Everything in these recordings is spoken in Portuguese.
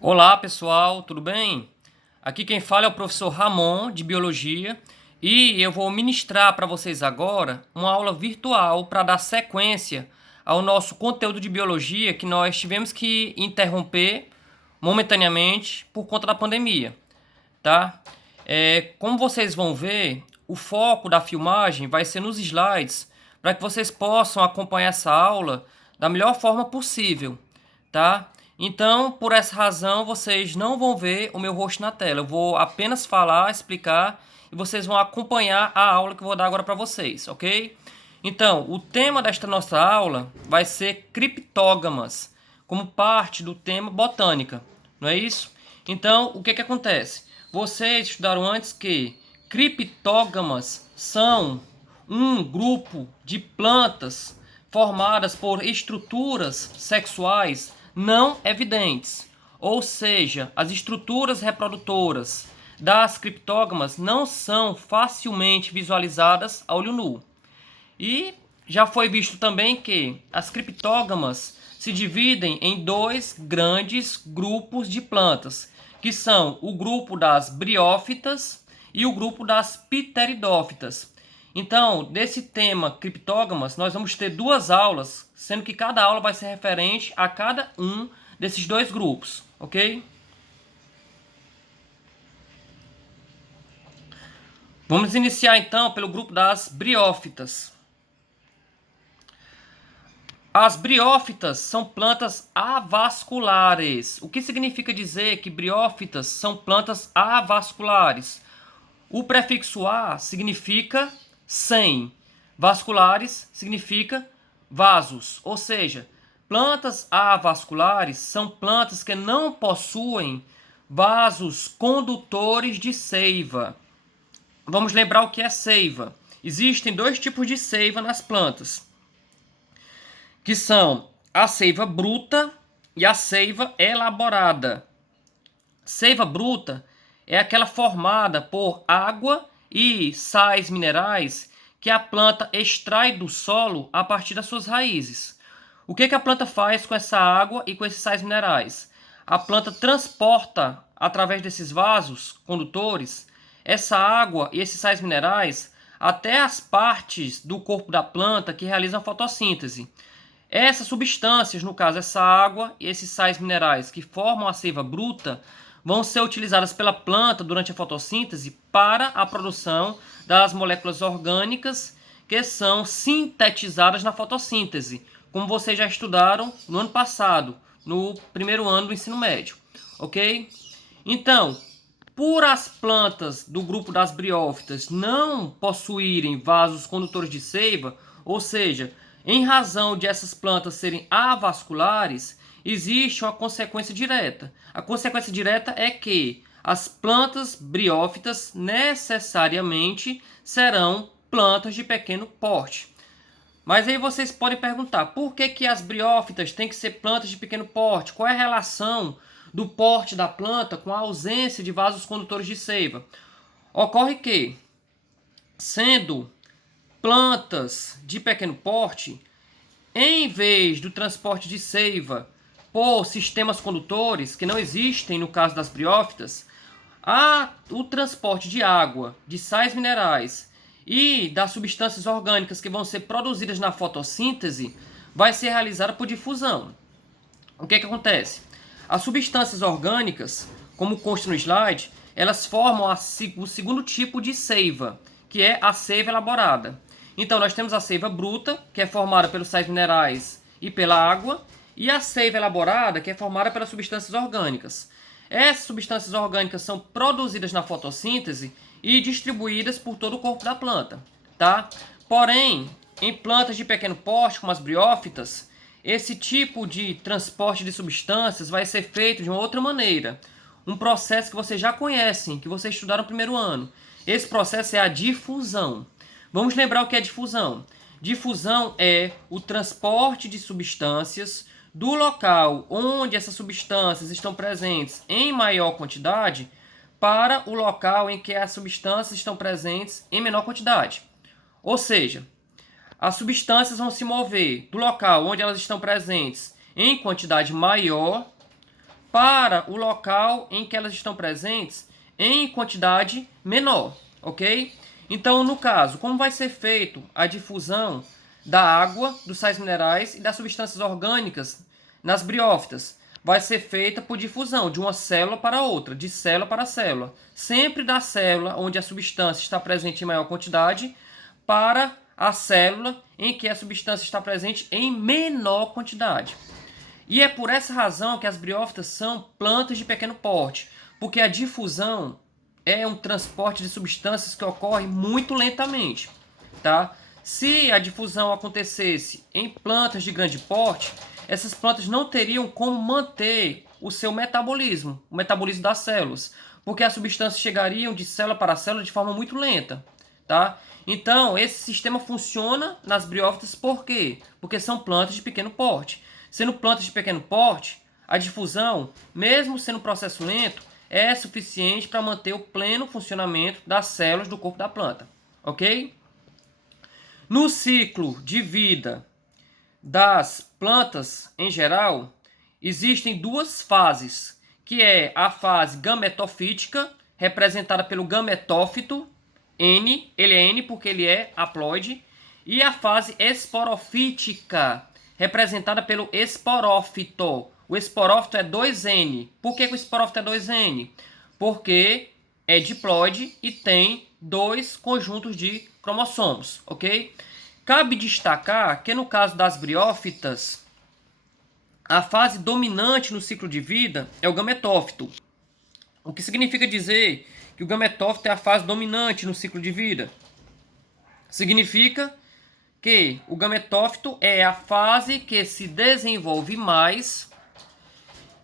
Olá pessoal, tudo bem? Aqui quem fala é o professor Ramon, de Biologia, e eu vou ministrar para vocês agora uma aula virtual para dar sequência ao nosso conteúdo de Biologia que nós tivemos que interromper momentaneamente por conta da pandemia, tá? Como vocês vão ver, o foco da filmagem vai ser nos slides para que vocês possam acompanhar essa aula da melhor forma possível, tá? Então, por essa razão, vocês não vão ver o meu rosto na tela. Eu vou apenas falar, explicar e vocês vão acompanhar a aula que eu vou dar agora para vocês, ok? Então, o tema desta nossa aula vai ser criptógamas, como parte do tema botânica, não é isso? Então, o que acontece? Vocês estudaram antes que criptógamas são um grupo de plantas formadas por estruturas sexuais não evidentes, ou seja, as estruturas reprodutoras das criptógamas não são facilmente visualizadas a olho nu. E já foi visto também que as criptógamas se dividem em dois grandes grupos de plantas, que são o grupo das briófitas e o grupo das pteridófitas. Então, desse tema criptógamas, nós vamos ter duas aulas, sendo que cada aula vai ser referente a cada um desses dois grupos, ok? Vamos iniciar então pelo grupo das briófitas. As briófitas são plantas avasculares. O que significa dizer que briófitas são plantas avasculares? O prefixo a significa sem, vasculares significa vasos, ou seja, plantas avasculares são plantas que não possuem vasos condutores de seiva. Vamos lembrar o que é seiva. Existem dois tipos de seiva nas plantas, que são a seiva bruta e a seiva elaborada. Seiva bruta é aquela formada por água e sais minerais que a planta extrai do solo a partir das suas raízes. O que a planta faz com essa água e com esses sais minerais? A planta transporta, através desses vasos condutores, essa água e esses sais minerais até as partes do corpo da planta que realizam a fotossíntese. Essas substâncias, no caso essa água e esses sais minerais que formam a seiva bruta, vão ser utilizadas pela planta durante a fotossíntese para a produção das moléculas orgânicas que são sintetizadas na fotossíntese, como vocês já estudaram no ano passado, no primeiro ano do ensino médio, ok? Então, por as plantas do grupo das briófitas não possuírem vasos condutores de seiva, ou seja, em razão de essas plantas serem avasculares, existe uma consequência direta. A consequência direta é que as plantas briófitas necessariamente serão plantas de pequeno porte. Mas aí vocês podem perguntar, por que as briófitas têm que ser plantas de pequeno porte? Qual é a relação do porte da planta com a ausência de vasos condutores de seiva? Ocorre que, sendo plantas de pequeno porte, em vez do transporte de seiva por sistemas condutores, que não existem no caso das briófitas, o transporte de água, de sais minerais e das substâncias orgânicas que vão ser produzidas na fotossíntese vai ser realizada por difusão. O que acontece? As substâncias orgânicas, como consta no slide, elas formam o segundo tipo de seiva, que é a seiva elaborada. Então, nós temos a seiva bruta, que é formada pelos sais minerais e pela água, e a seiva elaborada, que é formada pelas substâncias orgânicas. Essas substâncias orgânicas são produzidas na fotossíntese e distribuídas por todo o corpo da planta, tá? Porém, em plantas de pequeno porte, como as briófitas, esse tipo de transporte de substâncias vai ser feito de uma outra maneira. Um processo que vocês já conhecem, que vocês estudaram no primeiro ano. Esse processo é a difusão. Vamos lembrar o que é difusão. Difusão é o transporte de substâncias do local onde essas substâncias estão presentes em maior quantidade para o local em que as substâncias estão presentes em menor quantidade. Ou seja, as substâncias vão se mover do local onde elas estão presentes em quantidade maior para o local em que elas estão presentes em quantidade menor, ok? Então, no caso, como vai ser feito a difusão da água, dos sais minerais e das substâncias orgânicas nas briófitas? Vai ser feita por difusão de uma célula para outra, de célula para célula. Sempre da célula onde a substância está presente em maior quantidade para a célula em que a substância está presente em menor quantidade. E é por essa razão que as briófitas são plantas de pequeno porte, porque a difusão é um transporte de substâncias que ocorre muito lentamente, tá? Se a difusão acontecesse em plantas de grande porte, essas plantas não teriam como manter o seu metabolismo, o metabolismo das células, porque as substâncias chegariam de célula para célula de forma muito lenta, tá? Então, esse sistema funciona nas briófitas por quê? Porque são plantas de pequeno porte. Sendo plantas de pequeno porte, a difusão, mesmo sendo um processo lento, é suficiente para manter o pleno funcionamento das células do corpo da planta, ok? No ciclo de vida das plantas em geral, existem duas fases, que é a fase gametofítica, representada pelo gametófito, N, ele é N porque ele é haploide, e a fase esporofítica, representada pelo esporófito. O esporófito é 2N. Por que o esporófito é 2N? Porque é diploide e tem dois conjuntos de cromossomos, ok? Cabe destacar que no caso das briófitas, a fase dominante no ciclo de vida é o gametófito. O que significa dizer que o gametófito é a fase dominante no ciclo de vida? Significa que o gametófito é a fase que se desenvolve mais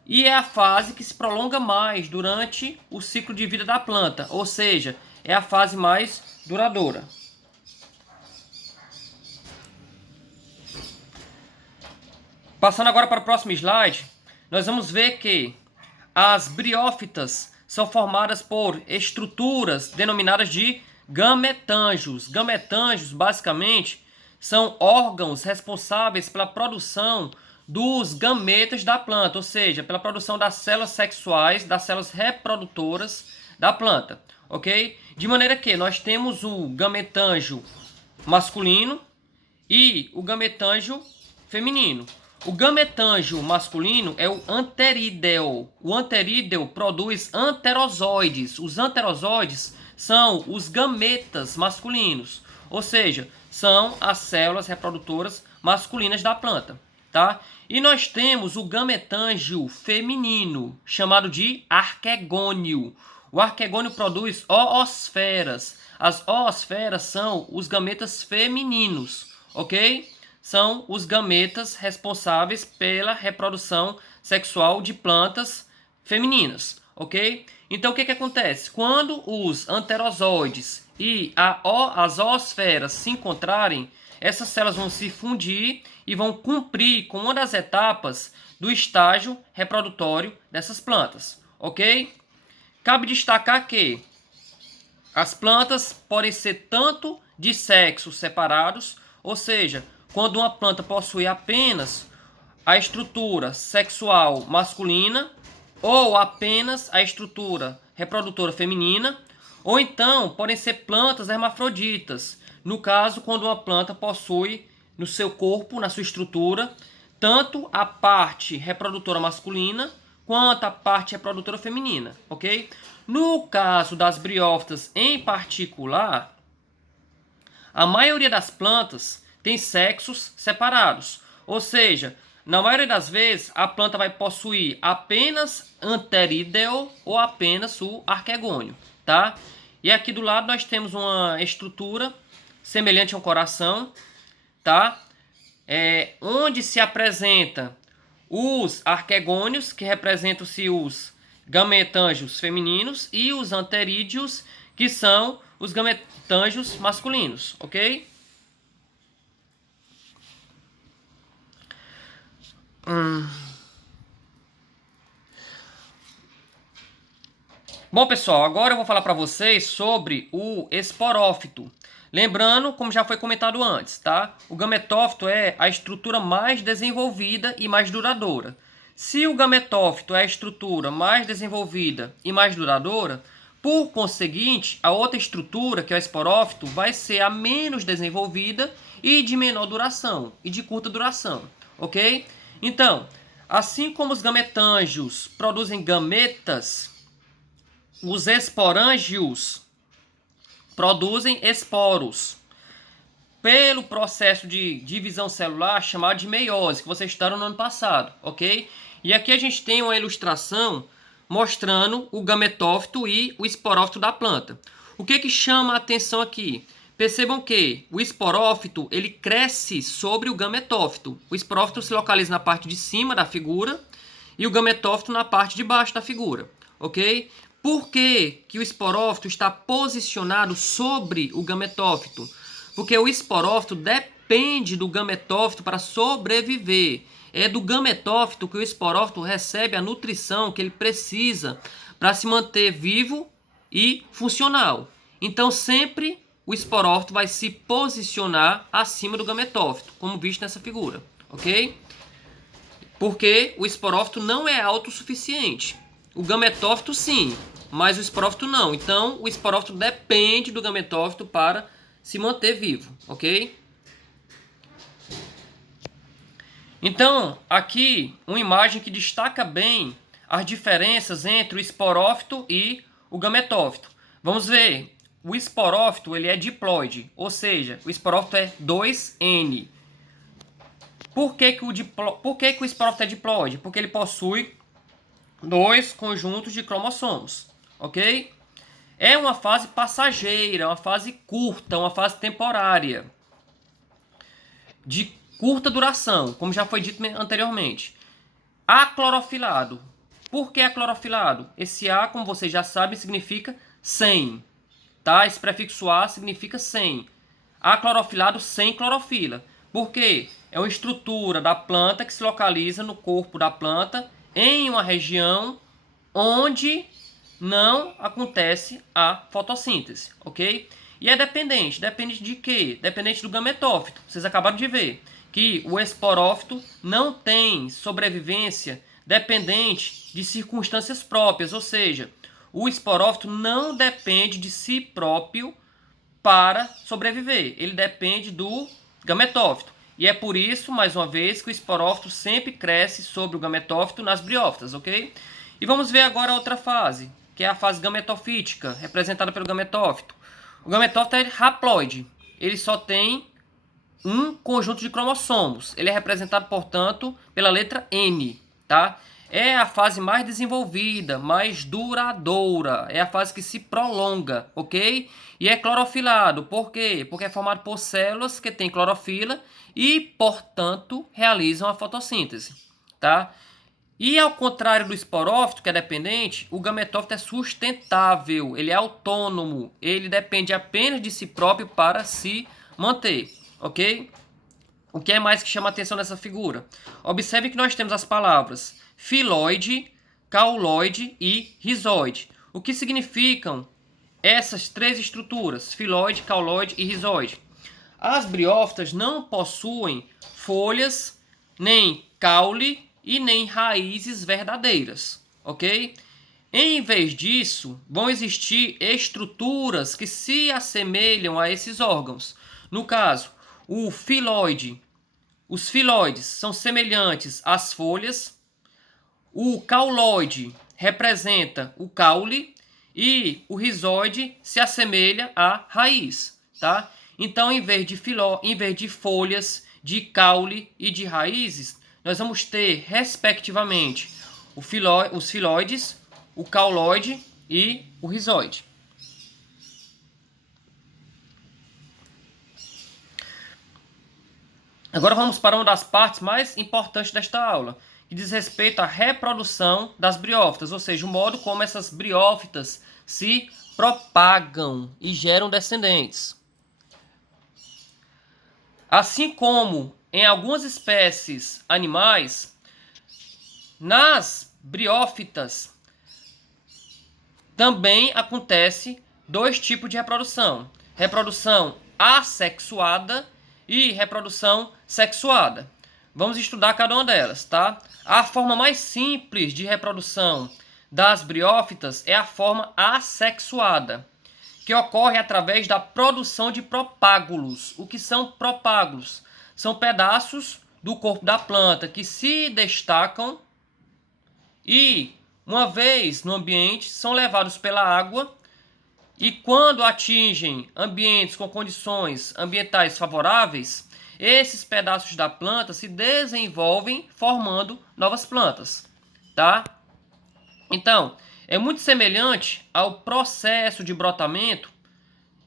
e é a fase que se prolonga mais durante o ciclo de vida da planta, ou seja, é a fase mais duradoura. Passando agora para o próximo slide, nós vamos ver que as briófitas são formadas por estruturas denominadas de gametângios. Gametângios, basicamente, são órgãos responsáveis pela produção dos gametas da planta, ou seja, pela produção das células sexuais, das células reprodutoras da planta, ok? De maneira que nós temos o gametângio masculino e o gametângio feminino. O gametângio masculino é o anterídeo. O anterídeo produz anterozoides. Os anterozoides são os gametas masculinos, ou seja, são as células reprodutoras masculinas da planta, tá? E nós temos o gametângio feminino, chamado de arquegônio. O arquegônio produz oosferas. As oosferas são os gametas femininos, ok? São os gametas responsáveis pela reprodução sexual de plantas femininas, ok? Então, o que acontece? Quando os anterozoides e as oosferas se encontrarem, essas células vão se fundir e vão cumprir com uma das etapas do estágio reprodutório dessas plantas, ok? Cabe destacar que as plantas podem ser tanto de sexos separados, ou seja, quando uma planta possui apenas a estrutura sexual masculina ou apenas a estrutura reprodutora feminina, ou então podem ser plantas hermafroditas, no caso quando uma planta possui no seu corpo, na sua estrutura, tanto a parte reprodutora masculina quanto a parte reprodutora feminina, ok? No caso das briófitas em particular, a maioria das plantas tem sexos separados, ou seja, na maioria das vezes a planta vai possuir apenas anterídeo ou apenas o arquegônio, tá? E aqui do lado nós temos uma estrutura semelhante a um coração, tá? Onde se apresenta os arquegônios, que representam-se os gametângios femininos, e os anterídeos, que são os gametângios masculinos, ok? Bom, pessoal, agora eu vou falar para vocês sobre o esporófito. Lembrando, como já foi comentado antes, tá? O gametófito é a estrutura mais desenvolvida e mais duradoura. Se o gametófito é a estrutura mais desenvolvida e mais duradoura, por conseguinte, a outra estrutura, que é o esporófito, vai ser a menos desenvolvida e de menor duração, e de curta duração, ok? Então, assim como os gametângios produzem gametas, os esporângios produzem esporos, pelo processo de divisão celular chamado de meiose, que vocês estudaram no ano passado, ok? E aqui a gente tem uma ilustração mostrando o gametófito e o esporófito da planta. O que chama a atenção aqui? Percebam que o esporófito ele cresce sobre o gametófito. O esporófito se localiza na parte de cima da figura e o gametófito na parte de baixo da figura, ok? Por que o esporófito está posicionado sobre o gametófito? Porque o esporófito depende do gametófito para sobreviver. É do gametófito que o esporófito recebe a nutrição que ele precisa para se manter vivo e funcional. Então, sempre o esporófito vai se posicionar acima do gametófito, como visto nessa figura, ok? Porque o esporófito não é autossuficiente. O gametófito sim, mas o esporófito não. Então, o esporófito depende do gametófito para se manter vivo, ok? Então, aqui uma imagem que destaca bem as diferenças entre o esporófito e o gametófito. Vamos ver, o esporófito ele é diploide, ou seja, o esporófito é 2N. Por que o esporófito é diploide? Porque ele possui 2 conjuntos de cromossomos, ok? É uma fase passageira, uma fase curta, uma fase temporária, de curta duração, como já foi dito anteriormente. Aclorofilado. Por que aclorofilado? Esse A, como vocês já sabem, significa 100. Tá? Esse prefixo A significa 100. Aclorofilado sem clorofila. Por quê? É uma estrutura da planta que se localiza no corpo da planta em uma região onde não acontece a fotossíntese, ok? E é depende de quê? Dependente do gametófito. Vocês acabaram de ver que o esporófito não tem sobrevivência dependente de circunstâncias próprias, ou seja, o esporófito não depende de si próprio para sobreviver, ele depende do gametófito. E é por isso, mais uma vez, que o esporófito sempre cresce sobre o gametófito nas briófitas, ok? E vamos ver agora a outra fase, que é a fase gametofítica, representada pelo gametófito. O gametófito é haploide, ele só tem um conjunto de cromossomos. Ele é representado, portanto, pela letra N, tá? É a fase mais desenvolvida, mais duradoura, é a fase que se prolonga, ok? E é clorofilado, por quê? Porque é formado por células que têm clorofila e, portanto, realizam a fotossíntese, tá? E ao contrário do esporófito, que é dependente, o gametófito é sustentável, ele é autônomo, ele depende apenas de si próprio para se manter, ok? O que é mais que chama a atenção nessa figura? Observe que nós temos as palavras filoide, cauloide e rizoide. O que significam essas três estruturas, filoide, cauloide e rizoide? As briófitas não possuem folhas, nem caule e nem raízes verdadeiras, ok? Em vez disso, vão existir estruturas que se assemelham a esses órgãos. No caso, o filoide, os filoides são semelhantes às folhas, o cauloide representa o caule e o rizoide se assemelha à raiz, tá? Então, em vez de folhas, de caule e de raízes, nós vamos ter, respectivamente, os filoides, o cauloide e o rizoide. Agora vamos para uma das partes mais importantes desta aula, que diz respeito à reprodução das briófitas, ou seja, o modo como essas briófitas se propagam e geram descendentes. Assim como em algumas espécies animais, nas briófitas também acontece dois tipos de reprodução: reprodução assexuada e reprodução sexuada. Vamos estudar cada uma delas, tá? A forma mais simples de reprodução das briófitas é a forma assexuada, que ocorre através da produção de propágulos. O que são propágulos? São pedaços do corpo da planta que se destacam e, uma vez no ambiente, são levados pela água e, quando atingem ambientes com condições ambientais favoráveis, esses pedaços da planta se desenvolvem formando novas plantas, tá? Então, é muito semelhante ao processo de brotamento,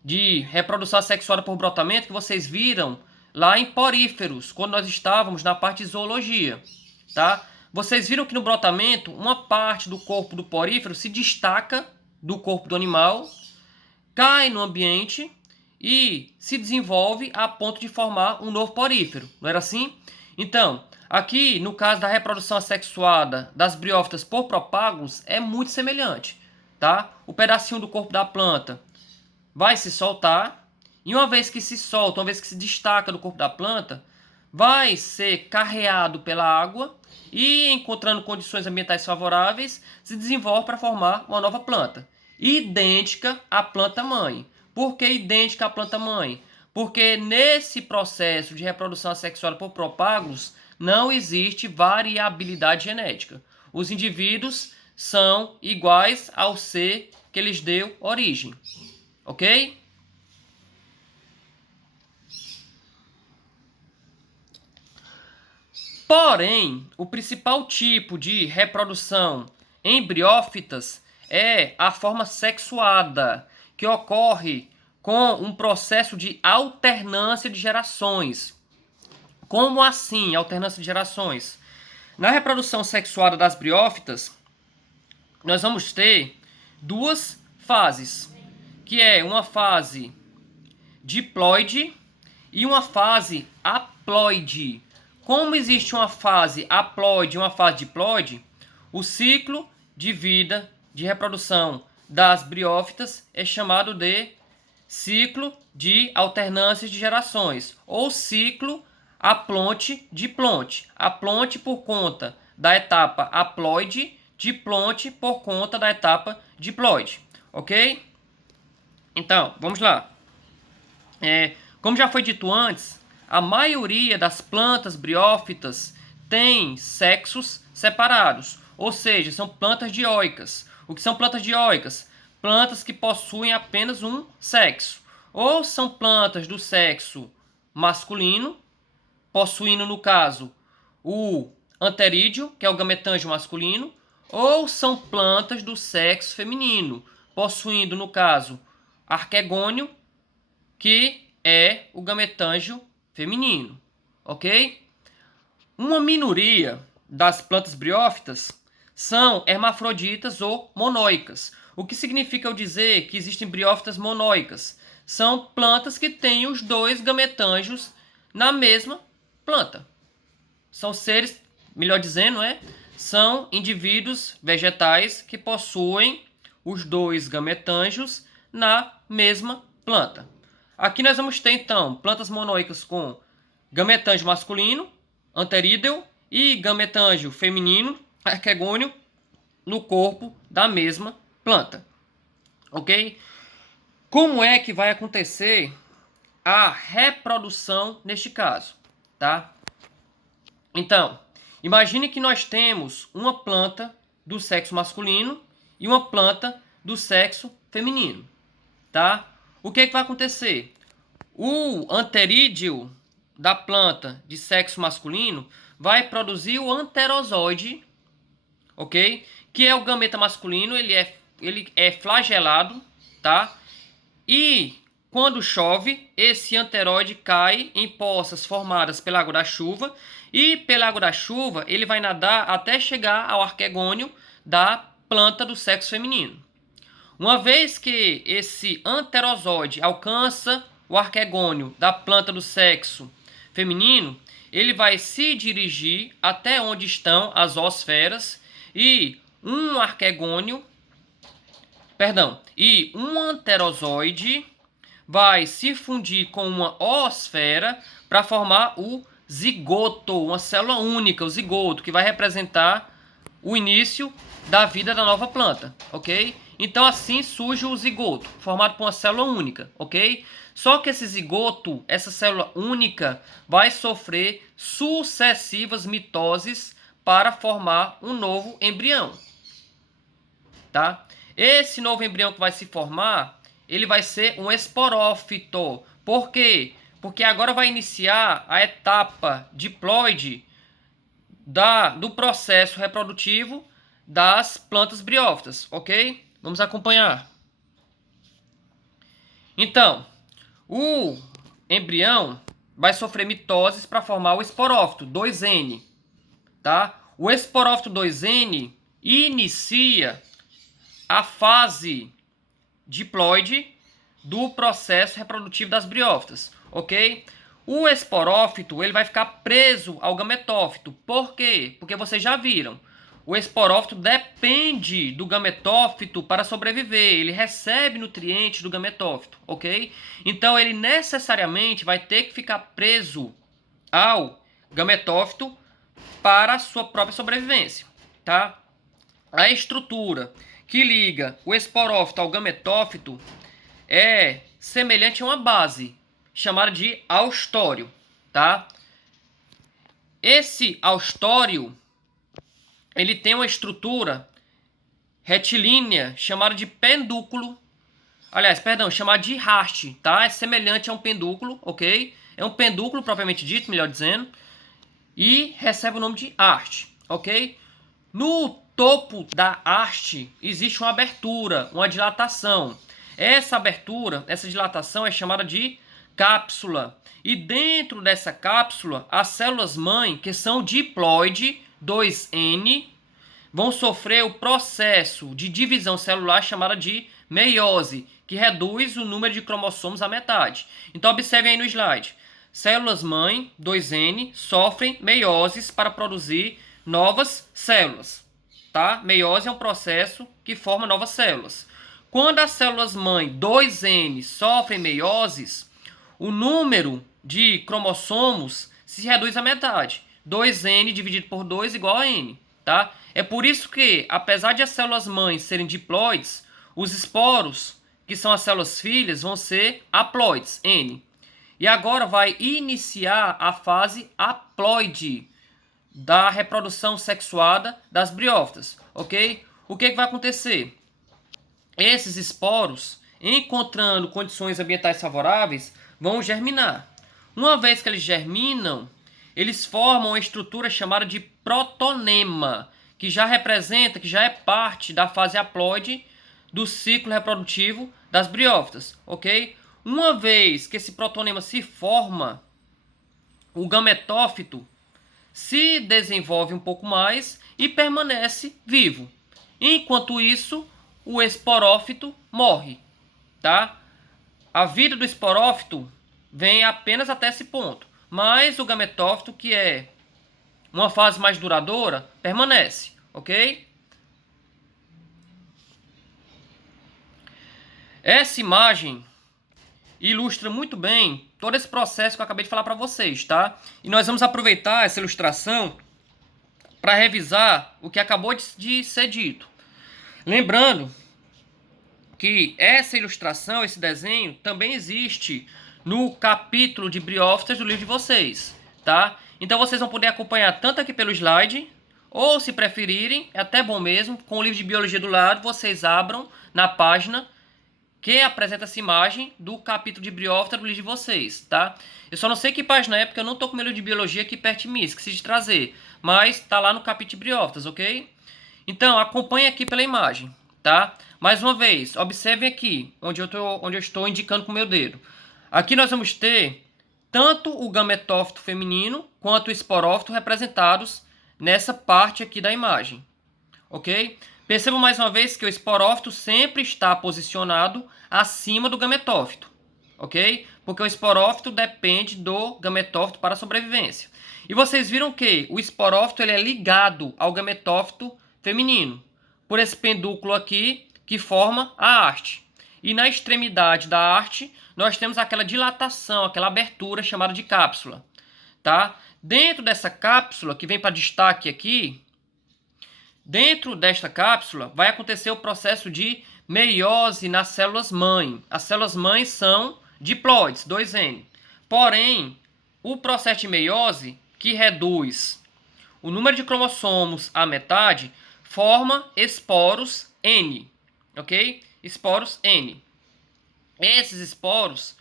de reprodução assexuada por brotamento, que vocês viram lá em poríferos, quando nós estávamos na parte de zoologia, tá? Vocês viram que no brotamento, uma parte do corpo do porífero se destaca do corpo do animal, cai no ambiente e se desenvolve a ponto de formar um novo porífero, não era assim? Então, aqui no caso da reprodução assexuada das briófitas por propágulos é muito semelhante, tá? O pedacinho do corpo da planta vai se soltar e uma vez que se solta, uma vez que se destaca do corpo da planta, vai ser carreado pela água e, encontrando condições ambientais favoráveis, se desenvolve para formar uma nova planta, idêntica à planta mãe. Por que idêntica à planta mãe? Porque nesse processo de reprodução assexuada por propágulos não existe variabilidade genética. Os indivíduos são iguais ao ser que lhes deu origem. Ok? Porém, o principal tipo de reprodução em briófitas é a forma sexuada, que ocorre com um processo de alternância de gerações. Como assim, alternância de gerações? Na reprodução sexuada das briófitas, nós vamos ter duas fases, que é uma fase diploide e uma fase haploide. Como existe uma fase haploide e uma fase diploide, o ciclo de vida de reprodução das briófitas é chamado de ciclo de alternância de gerações, ou ciclo haplonte-diplonte. Haplonte por conta da etapa haploide, diplonte por conta da etapa diploide. Ok? Então, vamos lá. Como já foi dito antes, a maioria das plantas briófitas tem sexos separados, ou seja, são plantas dioicas. O que são plantas dioicas? Plantas que possuem apenas um sexo. Ou são plantas do sexo masculino, possuindo, no caso, o anterídeo, que é o gametângio masculino, ou são plantas do sexo feminino, possuindo, no caso, arquegônio, que é o gametângio feminino, ok? Uma minoria das plantas briófitas são hermafroditas ou monóicas. O que significa eu dizer que existem briófitas monóicas? São plantas que têm os dois gametângios na mesma planta. São seres, melhor dizendo, são indivíduos vegetais que possuem os dois gametângios na mesma planta. Aqui nós vamos ter, então, plantas monóicas com gametângio masculino, anterídeo, e gametângio feminino, arquegônio, no corpo da mesma planta. Ok? Como é que vai acontecer a reprodução neste caso? Tá? Então, imagine que nós temos uma planta do sexo masculino e uma planta do sexo feminino. Tá? O que vai acontecer? O anterídeo da planta de sexo masculino vai produzir o anterozoide, ok? Que é o gameta masculino, ele é flagelado, tá? E quando chove, esse anteroide cai em poças formadas pela água da chuva e pela água da chuva ele vai nadar até chegar ao arquegônio da planta do sexo feminino. Uma vez que esse anterozoide alcança o arquegônio da planta do sexo feminino, ele vai se dirigir até onde estão as oosferas e um anterozoide vai se fundir com uma oosfera para formar o zigoto, uma célula única, o zigoto, que vai representar o início da vida da nova planta, ok? Então assim surge o zigoto, formado por uma célula única, ok? Só que esse zigoto, essa célula única, vai sofrer sucessivas mitoses para formar um novo embrião, tá? Esse novo embrião que vai se formar, ele vai ser um esporófito. Por quê? Porque agora vai iniciar a etapa diploide do processo reprodutivo das plantas briófitas, ok? Vamos acompanhar. Então, o embrião vai sofrer mitoses para formar o esporófito 2N, tá? O esporófito 2N inicia a fase diploide do processo reprodutivo das briófitas, ok? O esporófito ele vai ficar preso ao gametófito. Por quê? Porque vocês já viram, o esporófito depende do gametófito para sobreviver. Ele recebe nutrientes do gametófito, ok? Então ele necessariamente vai ter que ficar preso ao gametófito para a sua própria sobrevivência, tá? A estrutura que liga o esporófito ao gametófito é semelhante a uma base, chamada de austório, tá? Esse austório, ele tem uma estrutura retilínea chamada de pendúculo. Aliás, perdão, chamada de haste, tá? É semelhante a um pendúculo, ok? É um pendúculo propriamente dito, melhor dizendo, e recebe o nome de haste, ok? No topo da haste existe uma abertura, uma dilatação. Essa abertura, essa dilatação é chamada de cápsula. E dentro dessa cápsula, as células-mãe, que são diploide 2N, vão sofrer o processo de divisão celular chamada de meiose, que reduz o número de cromossomos à metade. Então observem aí no slide. Células-mãe 2N sofrem meioses para produzir novas células. Tá? Meiose é um processo que forma novas células. Quando as células-mãe 2N sofrem meioses, o número de cromossomos se reduz à metade. 2N dividido por 2 igual a N. Tá? É por isso que, apesar de as células-mãe serem diploides, os esporos, que são as células-filhas, vão ser haploides, N. E agora vai iniciar a fase haploide da reprodução sexuada das briófitas, ok? O que vai acontecer? Esses esporos, encontrando condições ambientais favoráveis, vão germinar. Uma vez que eles germinam, eles formam uma estrutura chamada de protonema, que já representa, que já é parte da fase haploide do ciclo reprodutivo das briófitas, ok? Uma vez que esse protonema se forma, o gametófito se desenvolve um pouco mais e permanece vivo. Enquanto isso, o esporófito morre, tá? A vida do esporófito vem apenas até esse ponto, mas o gametófito, que é uma fase mais duradoura, permanece, ok? Essa imagem ilustra muito bem todo esse processo que eu acabei de falar para vocês, tá? E nós vamos aproveitar essa ilustração para revisar o que acabou de ser dito. Lembrando que essa ilustração, esse desenho, também existe no capítulo de briófitas do livro de vocês, tá? Então vocês vão poder acompanhar tanto aqui pelo slide, ou se preferirem, é até bom mesmo, com o livro de biologia do lado, vocês abram na página que apresenta essa imagem do capítulo de briófita do livro de vocês, tá? Eu só não sei que página é, porque eu não tô com o meu livro de biologia aqui perto de mim, esqueci de trazer, mas tá lá no capítulo de briófitas, ok? Então, acompanhe aqui pela imagem, tá? Mais uma vez, observem aqui, onde eu estou indicando com o meu dedo. Aqui nós vamos ter tanto o gametófito feminino, quanto o esporófito representados nessa parte aqui da imagem, ok? Percebam mais uma vez que o esporófito sempre está posicionado acima do gametófito, ok? Porque o esporófito depende do gametófito para a sobrevivência. E vocês viram que o esporófito ele é ligado ao gametófito feminino, por esse pendúculo aqui que forma a haste. E na extremidade da haste nós temos aquela dilatação, aquela abertura chamada de cápsula, tá? Dentro dessa cápsula, que vem para destaque aqui, dentro desta cápsula vai acontecer o processo de meiose nas células-mãe. As células-mãe são diploides, 2N. Porém, o processo de meiose, que reduz o número de cromossomos à metade, forma esporos N, ok? Esporos N. Esses esporos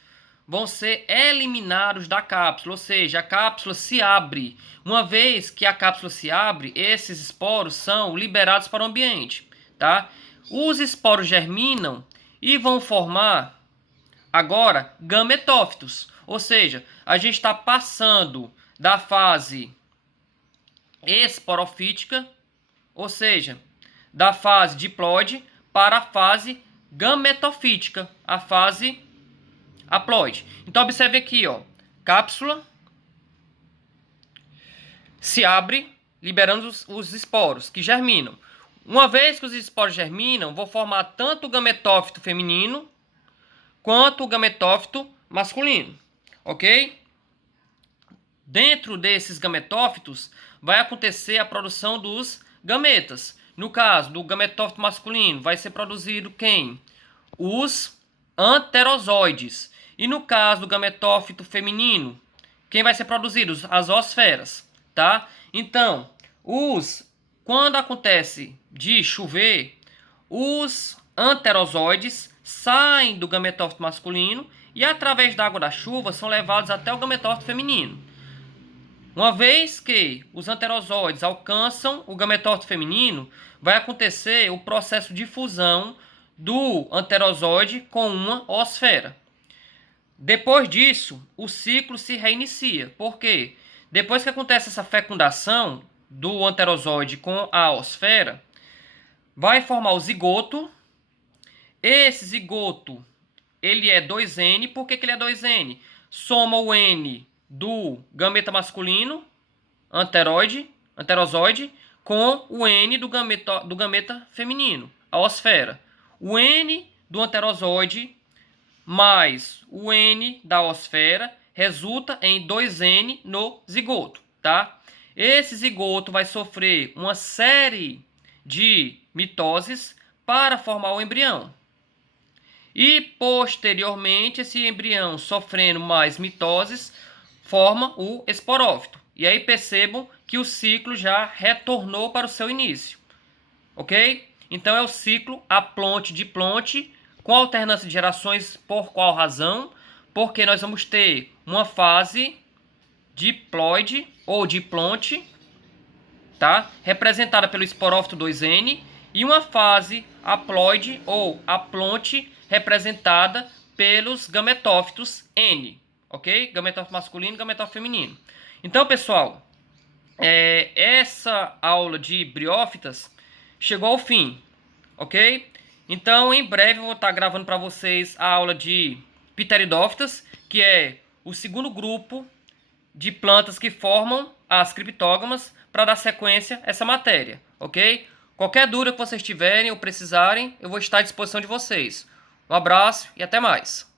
vão ser eliminados da cápsula, ou seja, a cápsula se abre. Uma vez que a cápsula se abre, esses esporos são liberados para o ambiente, tá? Os esporos germinam e vão formar agora gametófitos, ou seja, a gente está passando da fase esporofítica, ou seja, da fase diploide para a fase gametofítica, a fase haploide. Então observe aqui, ó, cápsula se abre, liberando os esporos que germinam. Uma vez que os esporos germinam, vão formar tanto o gametófito feminino quanto o gametófito masculino, ok? Dentro desses gametófitos vai acontecer a produção dos gametas. No caso do gametófito masculino, vai ser produzido quem? Os anterozoides. E no caso do gametófito feminino, quem vai ser produzido? As oosferas, tá? Então, quando acontece de chover, os anterozoides saem do gametófito masculino e através da água da chuva são levados até o gametófito feminino. Uma vez que os anterozoides alcançam o gametófito feminino, vai acontecer o processo de fusão do anterozoide com uma oosfera. Depois disso, o ciclo se reinicia. Por quê? Depois que acontece essa fecundação do anterozoide com a oosfera, vai formar o zigoto. Esse zigoto, ele é 2N. Por que ele é 2N? Soma o N do gameta masculino, anterozoide, com o N do gameta feminino, a oosfera. O N do anterozoide mais o N da oosfera resulta em 2N no zigoto, tá? Esse zigoto vai sofrer uma série de mitoses para formar o embrião. E, posteriormente, esse embrião sofrendo mais mitoses, forma o esporófito. E aí percebam que o ciclo já retornou para o seu início. Ok? Então é o ciclo aplonte-diplonte, com alternância de gerações. Por qual razão? Porque nós vamos ter uma fase diploide ou diplonte, tá? Representada pelo esporófito 2N, e uma fase haploide ou aplonte, representada pelos gametófitos N, ok? Gametófito masculino e gametófito feminino. Então, pessoal, essa aula de briófitas chegou ao fim, ok? Então, em breve eu vou estar gravando para vocês a aula de pteridófitas, que é o segundo grupo de plantas que formam as criptógamas, para dar sequência a essa matéria, ok? Qualquer dúvida que vocês tiverem ou precisarem, eu vou estar à disposição de vocês. Um abraço e até mais.